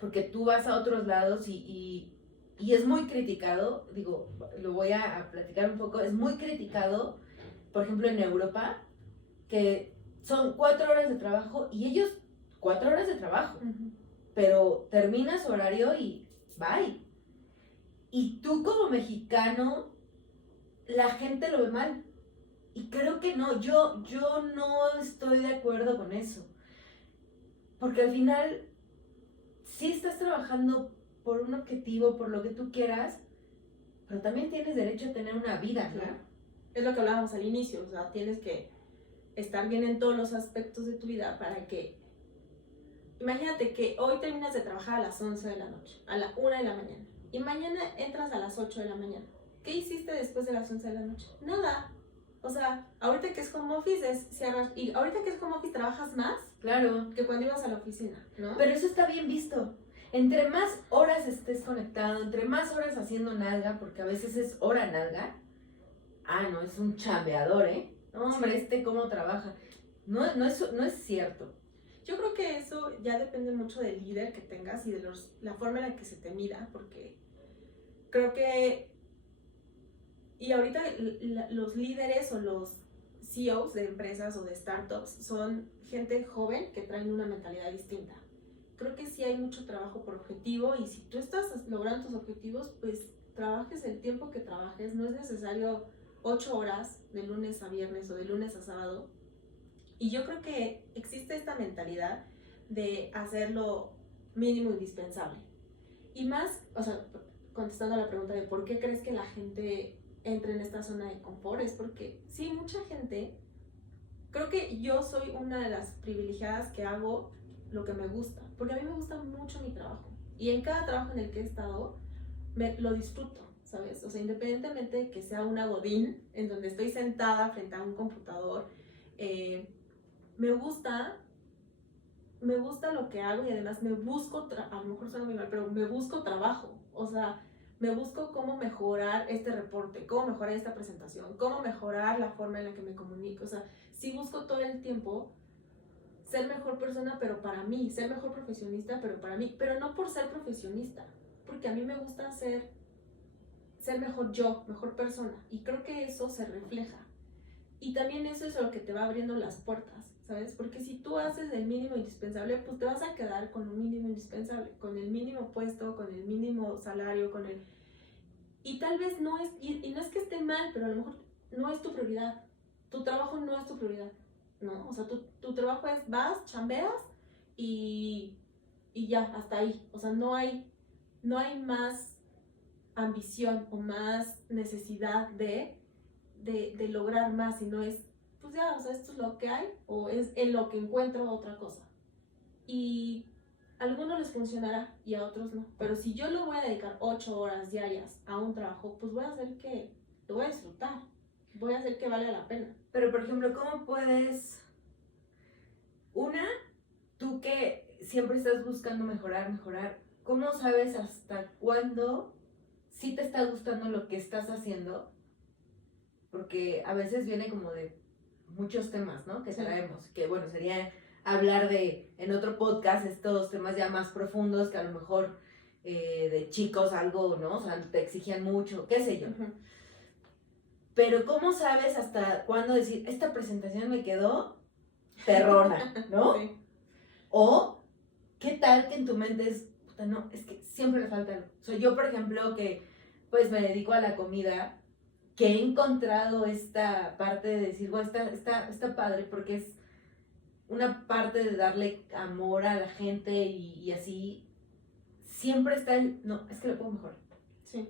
Porque tú vas a otros lados y es muy criticado, digo, lo voy a platicar un poco, es muy criticado, por ejemplo, en Europa, que son 4 horas de trabajo y ellos 4 horas de trabajo, pero termina su horario y bye. Y tú como mexicano, la gente lo ve mal. Y creo que no, yo no estoy de acuerdo con eso. Porque al final, sí estás trabajando por un objetivo, por lo que tú quieras, pero también tienes derecho a tener una vida, ¿no? Claro. Es lo que hablábamos al inicio, o sea, tienes que estar bien en todos los aspectos de tu vida para que... Imagínate que hoy terminas de trabajar a las 11 de la noche, a la 1 de la mañana, y mañana entras a las 8 de la mañana. ¿Qué hiciste después de las 11 de la noche? Nada. O sea, ahorita que es home office, y ahorita que es home office trabajas más, claro, que cuando ibas a la oficina, ¿no? Pero eso está bien visto. Entre más horas estés conectado, entre más horas haciendo nalga, porque a veces es hora nalga, no, es un chambeador, ¿eh? No, hombre, cómo trabaja. No es cierto. Yo creo que eso ya depende mucho del líder que tengas y de la forma en la que se te mira, porque creo que... Y ahorita los líderes o los CEOs de empresas o de startups son gente joven que traen una mentalidad distinta. Creo que sí hay mucho trabajo por objetivo, y si tú estás logrando tus objetivos, pues trabajes el tiempo que trabajes. No es necesario 8 horas de lunes a viernes o de lunes a sábado. Y yo creo que existe esta mentalidad de hacerlo mínimo indispensable. Y más, o sea, contestando a la pregunta de por qué crees que la gente entra en esta zona de confort, es porque sí, mucha gente, creo que yo soy una de las privilegiadas que hago lo que me gusta, porque a mí me gusta mucho mi trabajo, y en cada trabajo en el que he estado lo disfruto, ¿sabes? O sea, independientemente de que sea una godín en donde estoy sentada frente a un computador, me gusta lo que hago, y además me busco, a lo mejor suena muy mal, pero me busco trabajo. O sea, me busco cómo mejorar este reporte, cómo mejorar esta presentación, cómo mejorar la forma en la que me comunico. O sea, sí busco todo el tiempo ser mejor persona, pero para mí, ser mejor profesionista, pero para mí, pero no por ser profesionista, porque a mí me gusta ser mejor yo, mejor persona, y creo que eso se refleja. Y también eso es lo que te va abriendo las puertas, ¿sabes? Porque si tú haces el mínimo indispensable, pues te vas a quedar con un mínimo indispensable, con el mínimo puesto, con el mínimo salario, y tal vez no es, y no es que esté mal, pero a lo mejor no es tu prioridad. Tu trabajo no es tu prioridad, ¿no? O sea, tu trabajo es, vas, chambeas y ya, hasta ahí. O sea, no hay más ambición o más necesidad de lograr más, sino es, pues ya, o sea, esto es lo que hay, o es en lo que encuentro otra cosa. Y a algunos les funcionará y a otros no. Pero si yo lo voy a dedicar 8 horas diarias a un trabajo, pues voy a hacer que lo voy a disfrutar, voy a hacer que valga la pena. Pero, por ejemplo, ¿cómo puedes... tú que siempre estás buscando mejorar, ¿cómo sabes hasta cuándo sí te está gustando lo que estás haciendo? Porque a veces viene como de muchos temas, ¿no? Que traemos, que bueno, sería hablar en otro podcast, estos temas ya más profundos que a lo mejor de chicos algo, ¿no? O sea, te exigían mucho, qué sé yo. Pero ¿cómo sabes hasta cuándo decir, esta presentación me quedó perrona, ¿no? Sí. O, ¿qué tal que en tu mente es, puta, no, es que siempre le falta algo? O sea, yo, por ejemplo, que pues me dedico a la comida, que he encontrado esta parte de decir, bueno, está padre porque es una parte de darle amor a la gente y así, siempre está el, no, es que lo puedo mejorar. Sí.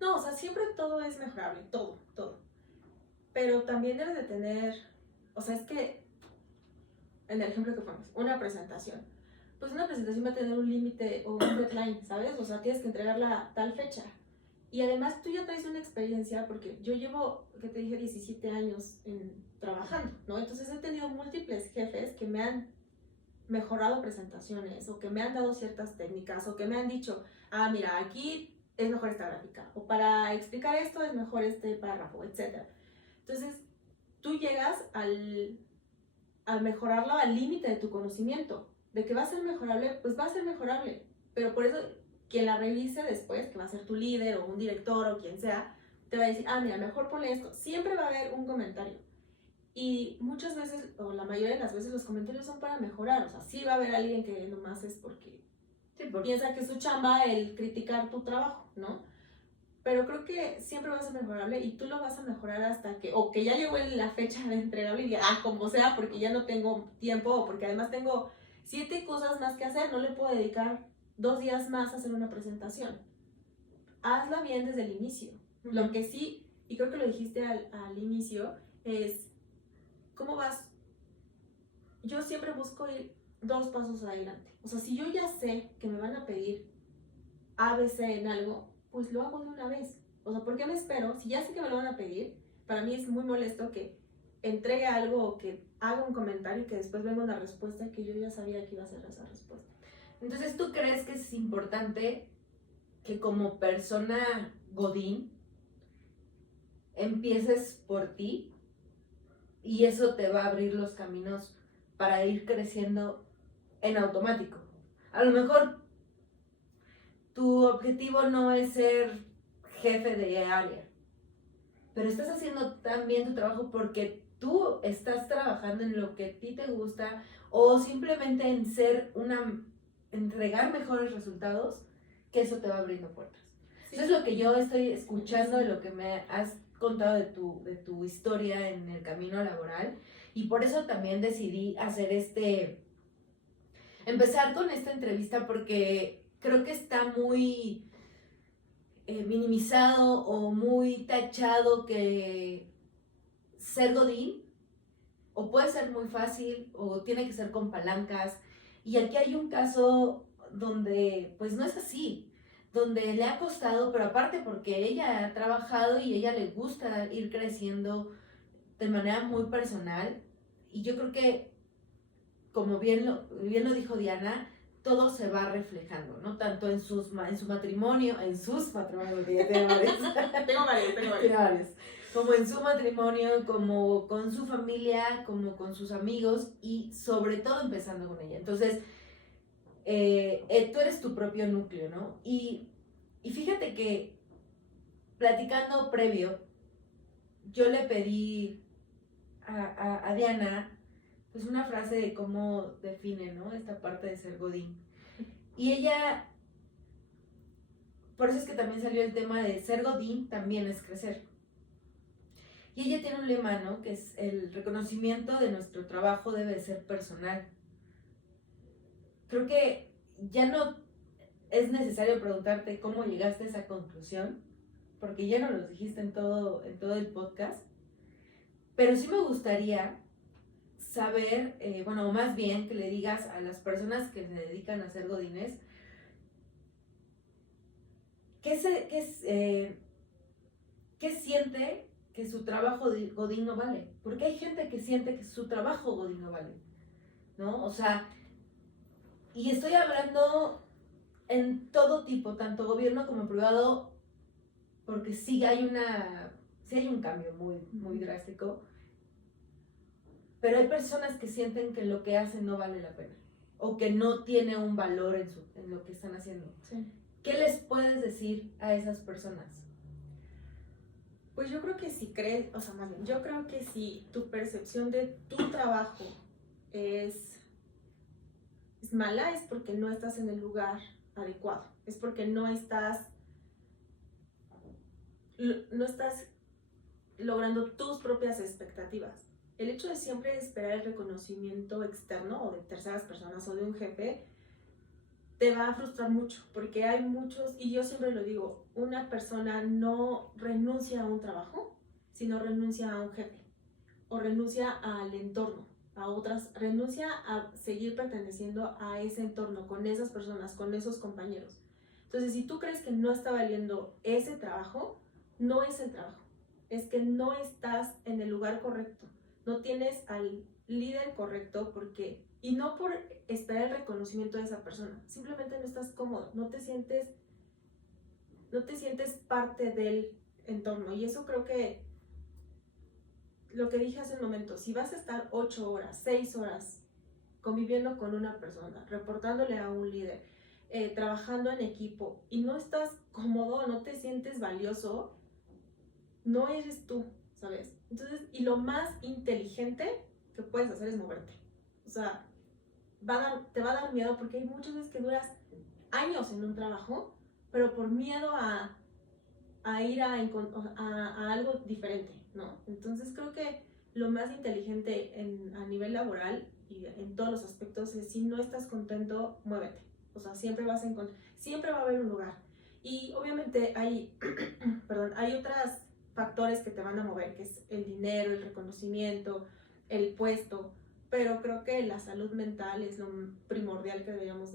No, o sea, siempre todo es mejorable, todo, todo. Pero también debes de tener, o sea, es que, en el ejemplo que pones, una presentación. Pues una presentación va a tener un límite o un deadline, ¿sabes? O sea, tienes que entregarla a tal fecha. Y además tú ya traes una experiencia, porque yo llevo, que te dije, 17 años trabajando, ¿no? Entonces he tenido múltiples jefes que me han mejorado presentaciones o que me han dado ciertas técnicas o que me han dicho, ah, mira, aquí es mejor esta gráfica o para explicar esto es mejor este párrafo, etc. Entonces, tú llegas a mejorarlo al límite de tu conocimiento. De que va a ser mejorable, pues va a ser mejorable. Pero por eso, quien la revise después, que va a ser tu líder o un director o quien sea, te va a decir, ah, mira, mejor ponle esto. Siempre va a haber un comentario. Y muchas veces, o la mayoría de las veces, los comentarios son para mejorar. O sea, sí va a haber alguien que nomás es porque piensa que es su chamba el criticar tu trabajo, ¿no? Pero creo que siempre va a ser mejorable y tú lo vas a mejorar hasta que, o que ya llegó la fecha de entregable y diga, ah, como sea, porque ya no tengo tiempo, o porque además tengo 7 cosas más que hacer, no le puedo dedicar 2 días más a hacer una presentación. Hazla bien desde el inicio. Lo que sí, y creo que lo dijiste al inicio, es, ¿cómo vas? Yo siempre busco ir 2 pasos adelante. O sea, si yo ya sé que me van a pedir ABC en algo, pues lo hago de una vez. O sea, ¿por qué me espero? Si ya sé que me lo van a pedir, para mí es muy molesto que entregue algo o que haga un comentario y que después venga una respuesta que yo ya sabía que iba a ser esa respuesta. Entonces, ¿tú crees que es importante que como persona godín empieces por ti y eso te va a abrir los caminos para ir creciendo en automático? A lo mejor tu objetivo no es ser jefe de área, pero estás haciendo tan bien tu trabajo porque tú estás trabajando en lo que a ti te gusta o simplemente en ser entregar mejores resultados, que eso te va abriendo puertas. Sí. Eso es lo que yo estoy escuchando de lo que me has contado de tu historia en el camino laboral, y por eso también decidí hacer empezar con esta entrevista, porque creo que está muy minimizado o muy tachado que ser godín o puede ser muy fácil o tiene que ser con palancas, y aquí hay un caso donde pues no es así, donde le ha costado, pero aparte porque ella ha trabajado y ella le gusta ir creciendo de manera muy personal, y yo creo que como bien lo dijo Diana, todo se va reflejando, ¿no? Tanto en su matrimonio, porque ya tengo varios. tengo varios. Como en su matrimonio, como con su familia, como con sus amigos y sobre todo empezando con ella. Entonces, tú eres tu propio núcleo, ¿no? Y fíjate que platicando previo, yo le pedí a Diana pues una frase de cómo define, ¿no? Esta parte de ser godín. Y ella, por eso es que también salió el tema de ser godín también es crecer. Y ella tiene un lema, ¿no? Que es el reconocimiento de nuestro trabajo debe ser personal. Creo que ya no es necesario preguntarte cómo llegaste a esa conclusión, porque ya no lo dijiste en todo el podcast, pero sí me gustaría saber, o más bien que le digas a las personas que se dedican a ser godines, ¿qué siente que su trabajo godín no vale? Porque hay gente que siente que su trabajo godín no vale, ¿no? O sea, y estoy hablando en todo tipo, tanto gobierno como privado, porque sí hay un cambio muy, muy drástico, pero hay personas que sienten que lo que hacen no vale la pena o que no tiene un valor en lo que están haciendo. Sí. ¿Qué les puedes decir a esas personas? Pues yo creo que si crees, o sea, más bien, yo creo que si tu percepción de tu trabajo es mala es porque no estás en el lugar adecuado, es porque no estás logrando tus propias expectativas. El hecho de siempre esperar el reconocimiento externo o de terceras personas o de un jefe te va a frustrar mucho, porque hay muchos, y yo siempre lo digo, una persona no renuncia a un trabajo, sino renuncia a un jefe, o renuncia al entorno, a otras, renuncia a seguir perteneciendo a ese entorno, con esas personas, con esos compañeros. Entonces, si tú crees que no está valiendo ese trabajo, no es el trabajo, es que no estás en el lugar correcto, no tienes al líder correcto porque, y no por esperar el reconocimiento de esa persona, simplemente no estás cómodo, no te sientes parte del entorno. Y eso creo que, lo que dije hace un momento, si vas a estar 8 horas, 6 horas conviviendo con una persona, reportándole a un líder, trabajando en equipo y no estás cómodo, no te sientes valioso, no eres tú, ¿sabes? Entonces, y lo más inteligente que puedes hacer es moverte. O sea, te va a dar miedo porque hay muchas veces que duras años en un trabajo, pero por miedo a ir a algo diferente, ¿no? Entonces creo que lo más inteligente a nivel laboral y en todos los aspectos es, si no estás contento, muévete. O sea, siempre siempre va a haber un lugar. Y obviamente hay, perdón, hay otros factores que te van a mover, que es el dinero, el reconocimiento, el puesto, pero creo que la salud mental es lo primordial que deberíamos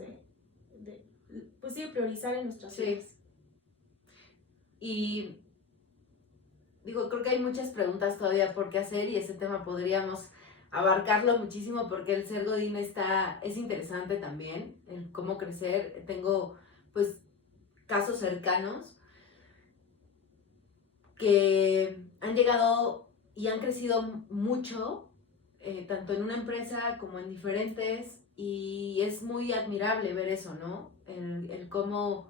pues sí, priorizar en nuestras vidas. Y digo, creo que hay muchas preguntas todavía por qué hacer y ese tema podríamos abarcarlo muchísimo porque el ser Godín es interesante también, el cómo crecer. Tengo pues casos cercanos que han llegado y han crecido mucho, tanto en una empresa como en diferentes, y es muy admirable ver eso, ¿no? El cómo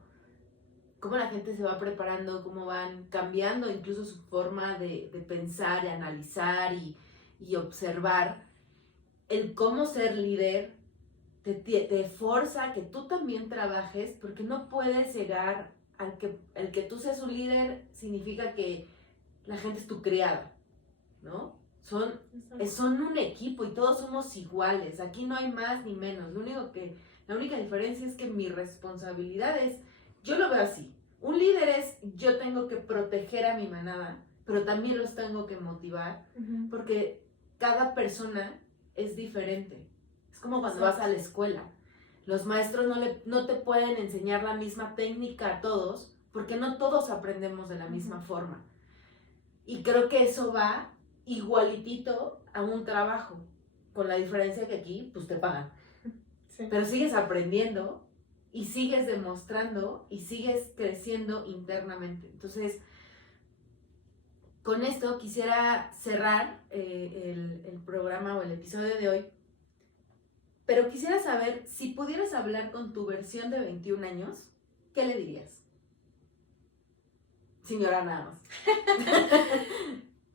la gente se va preparando, cómo van cambiando incluso su forma de pensar, y analizar y observar. El cómo ser líder te forza a que tú también trabajes, porque no puedes llegar al que el que tú seas un líder significa que la gente es tu criada, ¿no? Son un equipo y todos somos iguales. Aquí no hay más ni menos. La única diferencia es que mi responsabilidad es, yo lo veo así. Un líder es, yo tengo que proteger a mi manada, pero también los tengo que motivar, porque cada persona es diferente. Es como cuando vas a la escuela. Los maestros no te pueden enseñar la misma técnica a todos, porque no todos aprendemos de la misma forma. Y creo que eso va igualitito a un trabajo, con la diferencia que aquí, pues te pagan. Sí. Pero sigues aprendiendo y sigues demostrando y sigues creciendo internamente. Entonces, con esto quisiera cerrar el programa o el episodio de hoy, pero quisiera saber, si pudieras hablar con tu versión de 21 años, ¿qué le dirías? Señora nada más.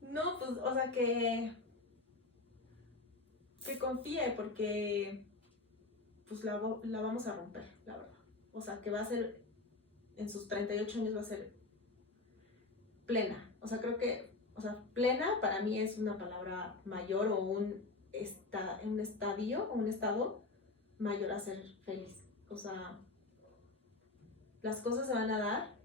No, pues, o sea, que confíe, porque pues la vamos a romper, la verdad. O sea, que va a ser, en sus 38 años va a ser plena. O sea, creo que, o sea, plena para mí es una palabra mayor o un estadio o un estado mayor a ser feliz. O sea, las cosas se van a dar,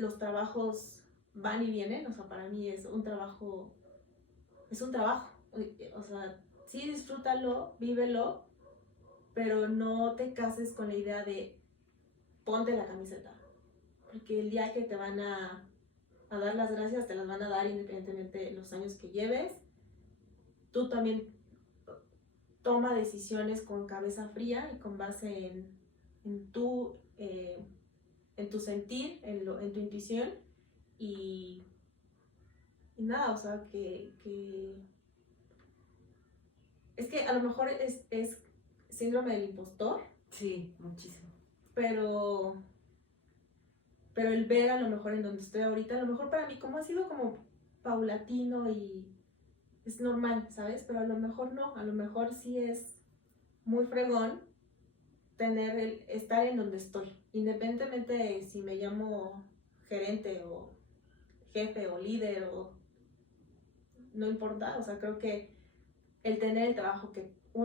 los trabajos van y vienen. O sea, para mí es un trabajo. O sea, sí, disfrútalo, vívelo, pero no te cases con la idea de ponte la camiseta, porque el día que te van a dar las gracias, te las van a dar independientemente de los años que lleves. Tú también toma decisiones con cabeza fría y con base en tu sentir, en tu intuición, y nada. O sea, que es que a lo mejor es síndrome del impostor. Sí, muchísimo. Pero el ver a lo mejor en donde estoy ahorita, a lo mejor para mí, como ha sido como paulatino y es normal, ¿sabes? Pero a lo mejor no, a lo mejor sí es muy fregón estar en donde estoy, independientemente de si me llamo gerente o jefe o líder o no importa, o sea, creo que el tener un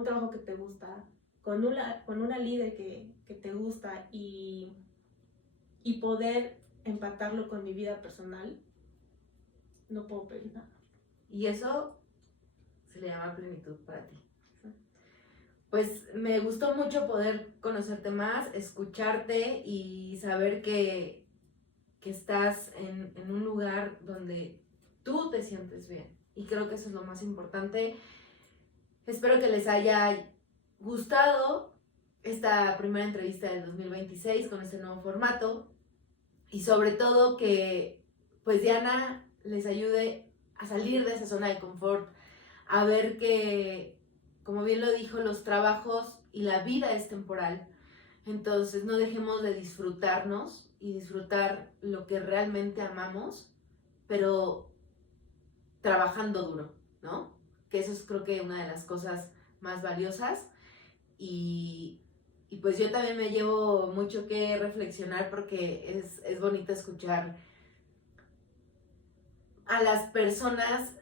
trabajo que te gusta, con una líder que te gusta y poder empatarlo con mi vida personal, no puedo pedir nada. Y eso se le llama plenitud para ti. Pues me gustó mucho poder conocerte más, escucharte y saber que estás en un lugar donde tú te sientes bien. Y creo que eso es lo más importante. Espero que les haya gustado esta primera entrevista del 2026 con este nuevo formato. Y sobre todo que pues Diana les ayude a salir de esa zona de confort, a ver que, como bien lo dijo, los trabajos y la vida es temporal. Entonces no dejemos de disfrutarnos y disfrutar lo que realmente amamos, pero trabajando duro, ¿no? Que eso es creo que una de las cosas más valiosas. Y pues yo también me llevo mucho que reflexionar porque es bonito escuchar a las personas,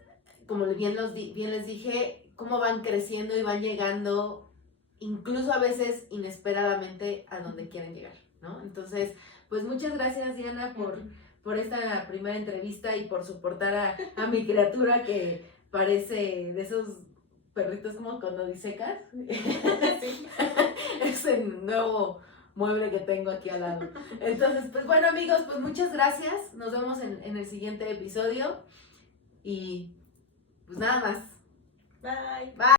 como bien les dije, cómo van creciendo y van llegando, incluso a veces inesperadamente, a donde quieren llegar, ¿no? Entonces, pues muchas gracias, Diana, por esta primera entrevista y por soportar a mi criatura que parece de esos perritos como cuando disecas. Sí. Es el nuevo mueble que tengo aquí al lado. Entonces, pues bueno, amigos, pues muchas gracias. Nos vemos en el siguiente episodio. Y pues nada más. Bye. Bye.